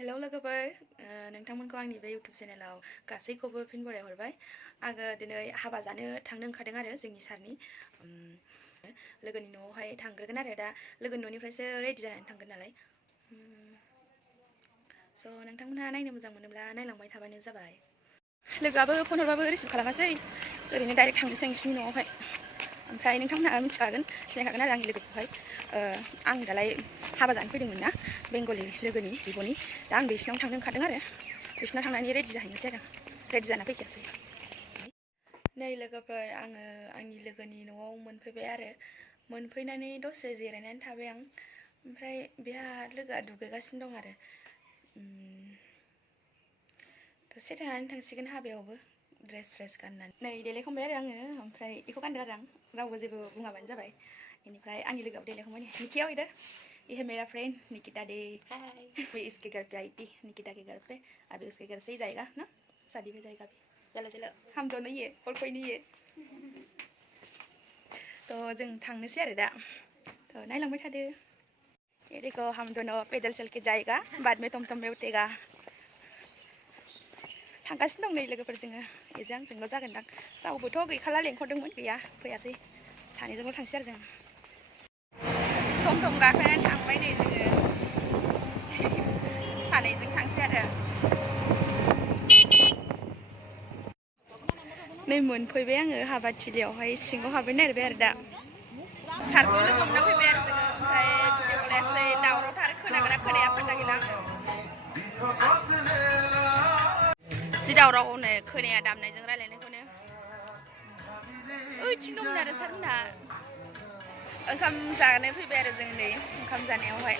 Hello लोगोफोर नोंथांमोनखौ आंनि बे इउटुब चेनेलाव गासैखौबो फिन बरायहरबाय। आङो दिनै हाबा जानो थांनो ओंखारदों आरो जोंनि सारनि लोगोनि न'आवहाय थांग्रोगोन आरो दा लोगोनि न'निफ्रायसो रेडि जानानै थांगोन नालाय। स' नोंथांमोनहा नायनो मोजां मोनोब्ला नायलांबाय थाबानो जाबाय। लोगोआबो फन हरबाबो रिसिभ खालामासै, ओरैनो डाइरेक्ट थांनोसै नोंसिनि न'आवहाय। ओमफ्राय नोंथांमोनहा मिथिखागोन, सिनायखागोन आरो आंनि लोगोखौहाय। आं दालाय हाबा जानो फैदोंमोन ना बेंगलि लोगोनि बिब'नि, दा आं बिसिनाव थांनो ओंखारदों आरो बिसिनाव थांनानै रेडि जाहैनोसै आरो रेडि जाना फैखासै। नै लोगोफोर आङो आंनि लोगोनि न'आव मोनफैबाय आरो मोनफैनानै दसे जिरायनानै थाबाय आं। ओमफ्राय बेहा लोगोआ दुगैगासिनो दं आरो दसे थानानै थांसिगोन हाबायावबो ड्रेस गाननानै। नै देलायखांबाय आरो आङो, ओमफ्राय बेखौ गानदों आरो आं रावबो जेबो बुङाबानो जाबाय। बेनिफ्राय आंनि लोगोआबो देलायखांबाय। निकिया इधर, ये है मेरा फ्रेंड निकिता डे। हाय इसके घर पे आई थी, निकिता के घर पे। अभी उसके घर से ही जाएगा ना, शादी में जाएगा अभी। चलो चलो, हम तो नहीं है और कोई नहीं है। तो जों थांनोसै आरो दा, तो नायलांबाय थादो। ये देखो हम दोनों पैदल चल के जाएगा, बाद में टमटम में उठेगा। थांगासिनो दं नै लोगोफोर जोङो, बेजों आंजोंल' जागोनदां, रावबोथ' गैखाला, लेंहरदोंमोन गैया फैयासै, सानैजोंल' थांसै आरो जों। टमटम गाखोनानै थांबाय नै जोङो, सानैजों थांसै आरो। नै मोनफैबाय आङो हाबाथिलियावहाय, सिङाव हाबनो नागिरबाय आरो दा। सारखौ लोगो हमना फैबाय आरो जोङो, ओमफ्राय भिडिअ लायासै, दावरावथार खोनागोना खोनाया फात्ता गैला आङो। जि दावरावनो खोनाया दामनायजों रायलायनायखौनो। ओइथिं दंमोन आरो सारमोनहा ओंखाम जानो फैबाय आरो जों नै ओंखाम जानायावहाय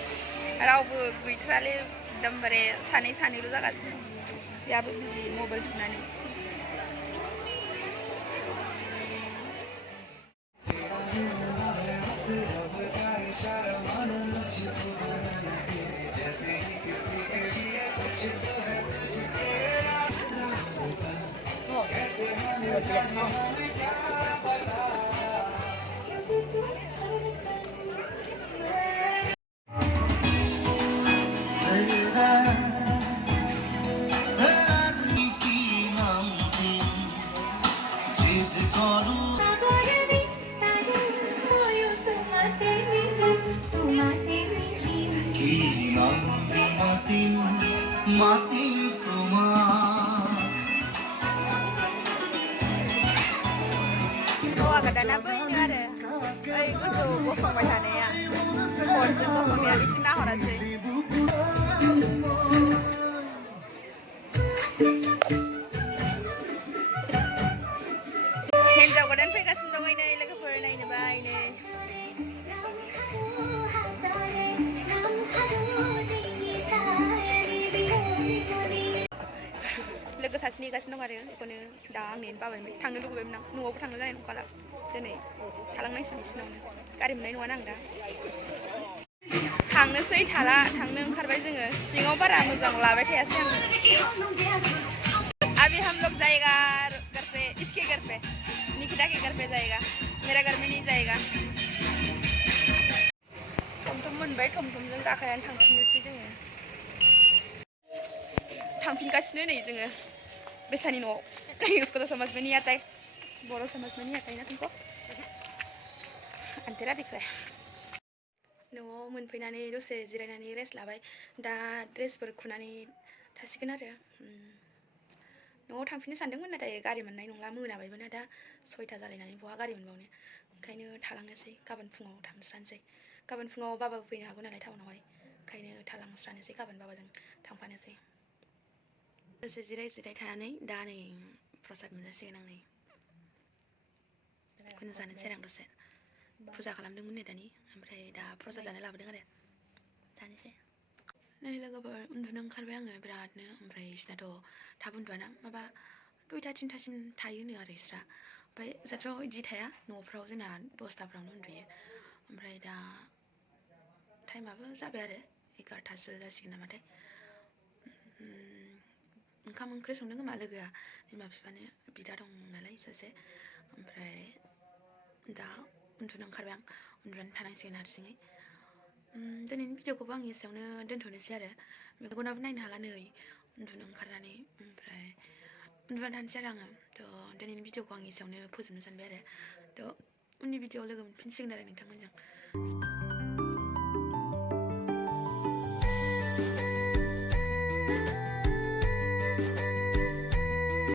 रावबो गैथारालै, एकदमबारे सानैल' जागासिनो। बेहाबो बिजि मबाइल थुनानै। Godaana बैनो आरो ओइ गोजौ गसंबाय थानाया, गनजों गसंनाया बिथिं नाहरासै। हिन्जाव गोदान फैगासिनो दं नै लोगोफोर, नायनोबा नै लोगो सासे नेगासिनो दं आरो बेखौनो दा आं नेनो बाबायमोन, थांनो लुगैबायमोन आं, न'आवबो थांनो जानाय नंखाला दिनै, थालांनांसिगोन बिसिनावनो, गारि मोननाय नङाना आं दा। थांनोसै थाला, थांनो ओंखारबाय जोङो, सिङाव बारा मोजां लाबाय थायासै आङो। अभी हम लोग जाएगा घर पे, इसके घर पे, निकिता के घर पे जाएगा, मेरा घर में नहीं जाएगा। टमटम मोनबाय, टमटमजों गाखोनानै थांफिननोसै जोङो। थांफिनगासिनो नै जोङो बेसानि न'आव। उसको तो समझ में नहीं आता है, बर' समझ में नहीं आता है ना तुमको, अंधेरा दिख रहा है। न'आव मोनफैनानै दसे जिरायनानै रेस्ट लाबाय, दा ड्रेसफोर खुनानै थासिगोन आरो। न'आव थांफिननो सानदोंमोन, नाथाय गारि मोननाय नंला, मोनाबायबो ना दा, 6टा जालायनानै बहा गारि मोनबावनो, ओंखायनो थालांनोसै, गाबोन फुङाव थांस्रानोसै। गाबोन फुङाव बाबाबो फैनो हागौ नालाय टाउनावहाय, ओंखायनो थालांस्रानोसै, गाबोन बाबाजों थांफानोसै। दसे जिराय थानानै दा नै प्रसाद मोनजासिगोन आं, नै बेखौनो जानोसै आरो आं दसे। फुजा खालामदोंमोन नै दानि, ओमफ्राय दा प्रसाद जानो लाबोदों आरो जानोसै। नै लोगोफोर उन्दुनो ओंखारबाय आङो बिरादनो, ओमफ्राय बिसिनाथ' थाब उन्दुआना, माबा 2टा 3टासिम थायोनो आरो बिस्रा, ओमफ्राय जोंथ' बिदि थाया, न'फ्राव जोंना 10टाफ्रावनो उन्दुयो। ओमफ्राय दा टाइमाबो जाबाय आरो 11टासो जासिगोन नामाथाय। ओंखाम ओंख्रि संदों खोमा लोगोआ, बिमा बिफानो, बिदा दं नालाय सासे, ओमफ्राय दा उन्दुनो ओंखारबाय आं, उन्दुनानै थानांसिगोन हारसिङै। दिनैनि भिडिअखौबो आं एसेयावनो दोनथ'नोसै आरो मेगनाबो नायनो हाला नै उन्दुनो ओंखारनानै ओमफ्राय उन्दुनानै थानोसै आरो आङो थ' दिनैनि भिडिअखौ आं एसेयावनो फोजोबनो सानबाय आरो थ' उननि भिडिअआव लोगो मोनफिनसिगोन आरो नोंथांमोनजों